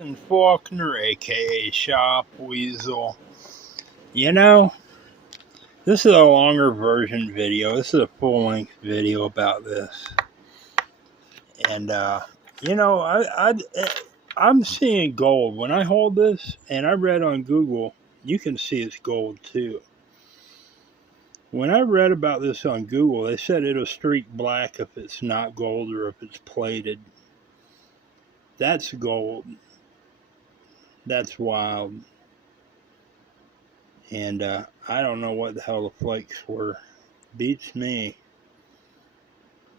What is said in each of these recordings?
Jason Faulkner, aka Shop Weasel. You know, this is a longer version video. This is a full-length video about this. And, I'm seeing gold. When I hold this, and I read on Google, you can see it's gold too. When I read about this on Google, they said it'll streak black if it's not gold or if it's plated. That's gold. That's wild. And I don't know what the hell the flakes were. Beats me.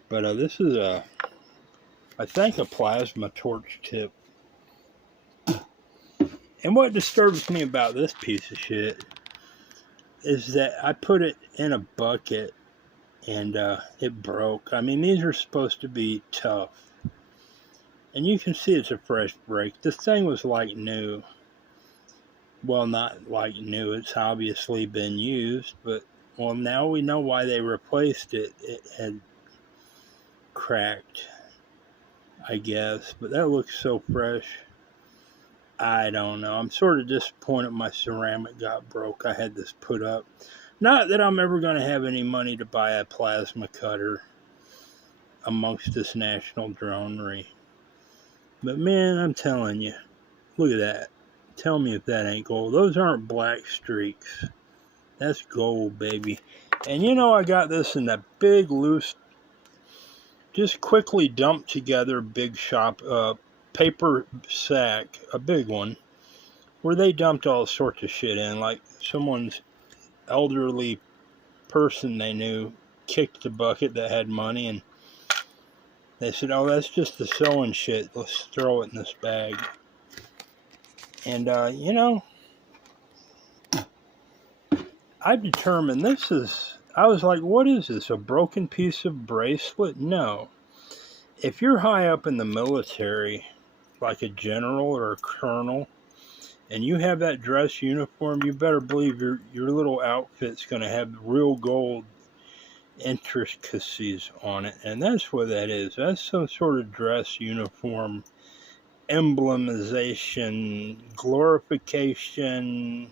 But this is I think a plasma torch tip. And what disturbs me about this piece of shit is that I put it in a bucket and it broke. I mean, these are supposed to be tough. And you can see it's a fresh break. This thing was like new. Well, not like new. It's obviously been used, but well, now we know why they replaced it. It had cracked, I guess, but that looks so fresh. I don't know. I'm sort of disappointed my ceramic got broke. I had this put up. Not that I'm ever going to have any money to buy a plasma cutter amongst this national dronery. But man, I'm telling you, look at that. Tell me if that ain't gold. Those aren't black streaks. That's gold, baby. And you know, I got this in that big, loose, just quickly dumped together big shop paper sack, a big one, where they dumped all sorts of shit in, like someone's elderly person they knew kicked the bucket that had money, and they said, oh, that's just the sewing shit, let's throw it in this bag. And you know, I've determined I was like, what is this, a broken piece of bracelet? No. If you're high up in the military, like a general or a colonel, and you have that dress uniform, you better believe your little outfit's going to have real gold intricacies on it. And that's what that is. That's some sort of dress uniform, emblemization, glorification,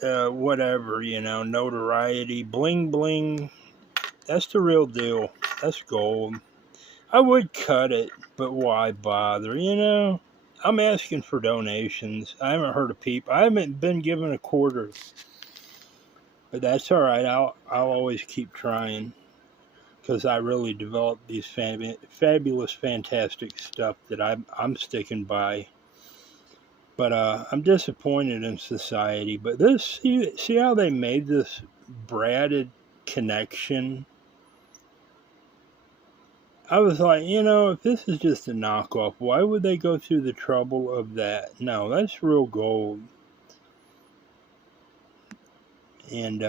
whatever, you know, notoriety, bling bling. That's the real deal. That's gold. I would cut it, but why bother, you know? I'm asking for donations. I haven't heard a peep. I haven't been given a quarter. But that's all right. I'll always keep trying, because I really developed these fabulous, fantastic stuff that I'm sticking by. But I'm disappointed in society. But this, see how they made this braided connection? I was like, you know, if this is just a knockoff, why would they go through the trouble of that? No, that's real gold. And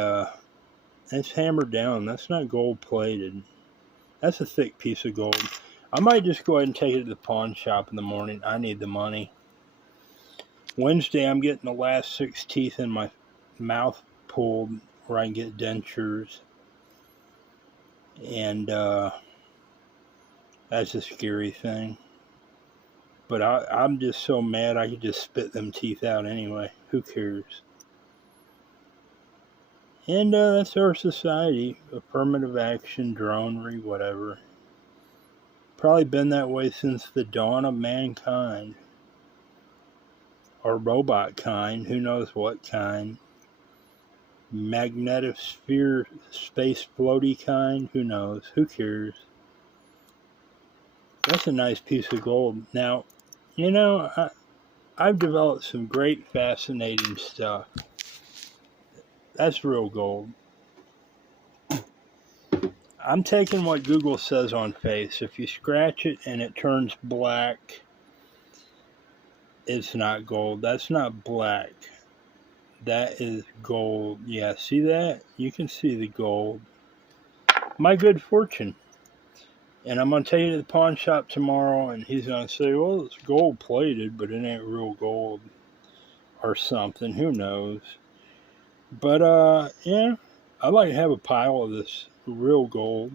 that's hammered down. That's not gold plated. That's a thick piece of gold. I might just go ahead and take it to the pawn shop in the morning. I need the money. Wednesday, I'm getting the last 6 teeth in my mouth pulled where I can get dentures. And that's a scary thing. But I'm just so mad I could just spit them teeth out anyway. Who cares? And that's our society. Affirmative action, dronery, whatever. Probably been that way since the dawn of mankind. Or robot kind, who knows what kind. Magnetic sphere, space floaty kind, who knows, who cares. That's a nice piece of gold. Now, you know, I've developed some great, fascinating stuff. That's real gold. I'm taking what Google says on face. If you scratch it and it turns black, it's not gold. That's not black. That is gold. Yeah, see that? You can see the gold. My good fortune. And I'm going to take it to the pawn shop tomorrow, and he's going to say, well, it's gold plated, but it ain't real gold. Or something. Who knows? But, yeah, I'd like to have a pile of this real gold.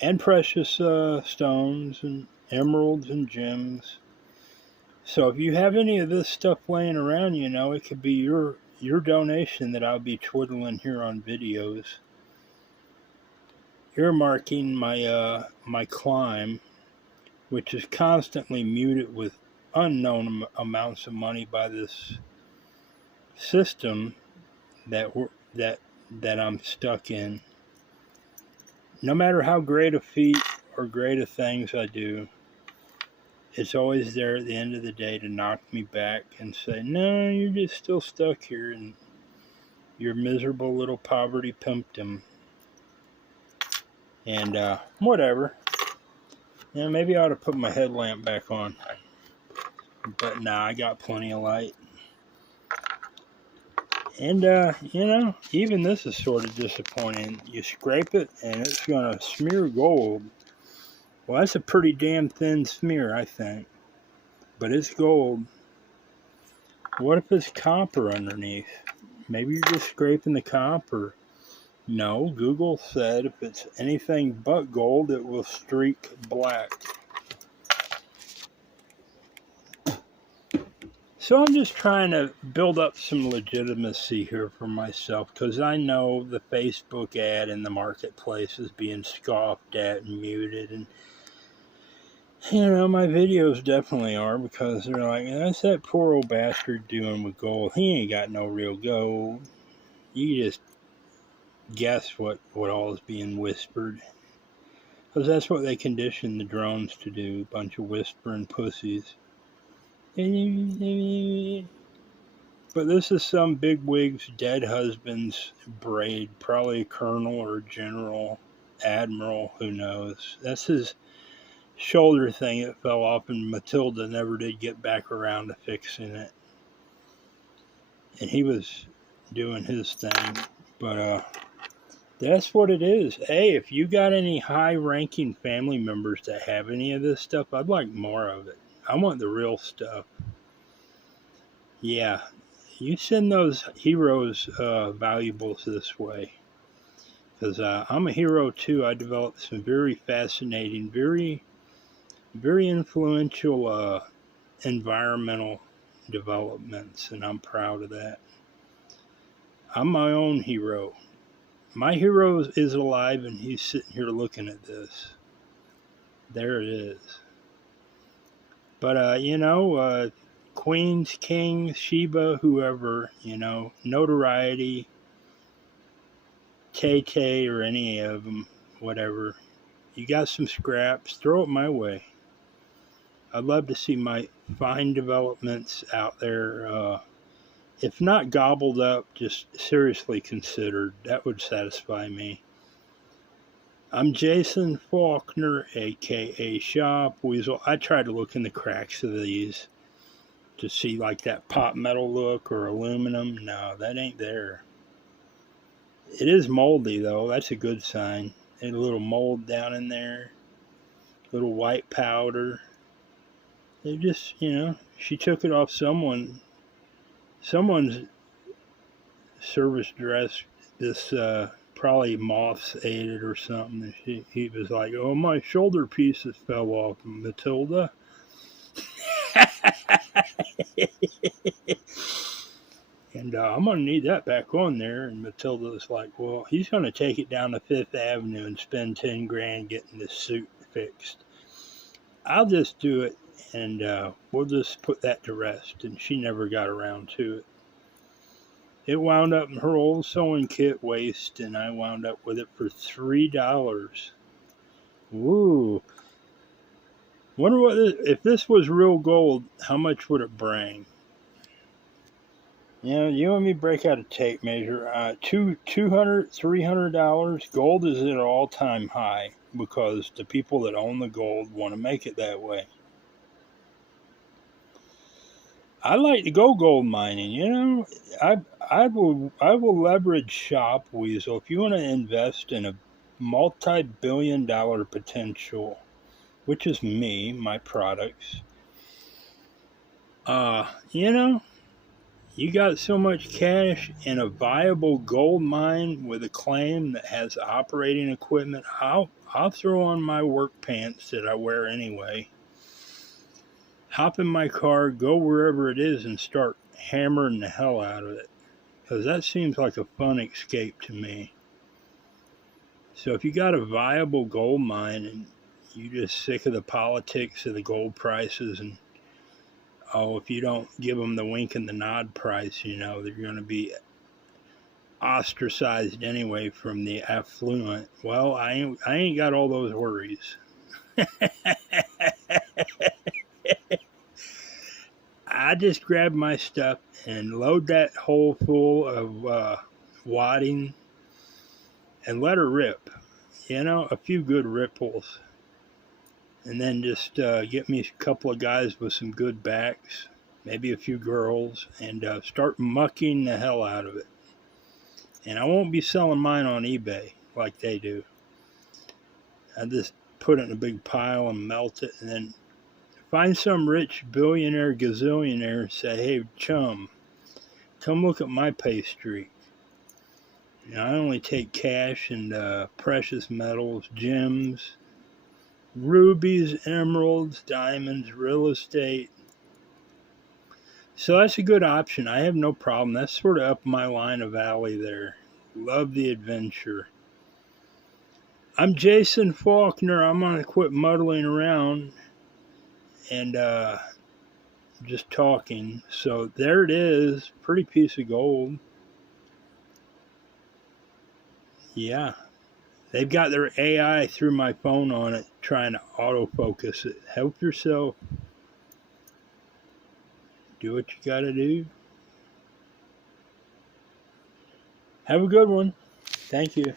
and precious stones and emeralds and gems. So if you have any of this stuff laying around, it could be your donation that I'll be twiddling here on videos. Earmarking my climb, which is constantly muted with unknown amounts of money by this system that I'm stuck in. No matter how great a feat or great a things I do, it's always there at the end of the day to knock me back and say, no, you're just still stuck here in your miserable little poverty pimpdom. And whatever. Maybe I ought to put my headlamp back on. But nah, I got plenty of light. And, even this is sort of disappointing. You scrape it and it's going to smear gold. Well, that's a pretty damn thin smear, I think. But it's gold. What if it's copper underneath? Maybe you're just scraping the copper. No, Google said if it's anything but gold, it will streak black. So I'm just trying to build up some legitimacy here for myself, because I know the Facebook ad in the marketplace is being scoffed at and muted, and my videos definitely are, because they're like, that's that poor old bastard doing with gold. He ain't got no real gold. You just guess what all is being whispered. Because that's what they condition the drones to do, a bunch of whispering pussies. But this is some bigwig's dead husband's braid, probably a colonel or a general, admiral, who knows. That's his shoulder thing that fell off, and Matilda never did get back around to fixing it. And he was doing his thing. But that's what it is. Hey, if you got any high-ranking family members that have any of this stuff, I'd like more of it. I want the real stuff. Yeah, you send those heroes valuables this way. Because I'm a hero too. I developed some very fascinating, very, very influential environmental developments, and I'm proud of that. I'm my own hero. My hero is alive, and he's sitting here looking at this. There it is. But, queens, kings, Sheba, whoever, notoriety, Tay, or any of them, whatever. You got some scraps, throw it my way. I'd love to see my fine developments out there, if not gobbled up, just seriously considered. That would satisfy me. I'm Jason Faulkner, a.k.a. Shop Weasel. I try to look in the cracks of these to see like that pop metal look or aluminum. No, that ain't there. It is moldy, though. That's a good sign. And a little mold down in there. Little white powder. It just, she took it off someone's service dress. This, probably moths ate it or something. And he was like, oh, my shoulder pieces fell off, Matilda. And I'm going to need that back on there. And Matilda was like, well, he's going to take it down to Fifth Avenue and spend $10,000 getting this suit fixed. I'll just do it, and we'll just put that to rest. And she never got around to it. It wound up in her old sewing kit waste, and I wound up with it for $3. Woo. Wonder if this was real gold, how much would it bring? You and me break out a tape measure. $200, $300. Gold is at an all-time high because the people that own the gold want to make it that way. I like to go gold mining. I will leverage Shop Weasel. If you want to invest in a multi-billion-dollar potential, which is me, my products, You got so much cash in a viable gold mine with a claim that has operating equipment, I'll throw on my work pants that I wear anyway. Hop in my car, go wherever it is, and start hammering the hell out of it. Because that seems like a fun escape to me. So if you got a viable gold mine and you just sick of the politics of the gold prices, and if you don't give them the wink and the nod price, you know, they're going to be ostracized anyway from the affluent. Well, I ain't got all those worries. I just grab my stuff and load that hole full of wadding and let her rip. You know, a few good ripples. And then just get me a couple of guys with some good backs, maybe a few girls, and start mucking the hell out of it. And I won't be selling mine on eBay like they do. I just put it in a big pile and melt it, and then find some rich billionaire, gazillionaire, and say, hey, chum, come look at my pay streak. You know, I only take cash and precious metals, gems, rubies, emeralds, diamonds, real estate. So that's a good option. I have no problem. That's sort of up my line of alley there. Love the adventure. I'm Jason Faulkner. I'm going to quit muddling around and just talking. So there it is. Pretty piece of gold. Yeah. They've got their AI through my phone on it, trying to autofocus it. Help yourself. Do what you got to do. Have a good one. Thank you.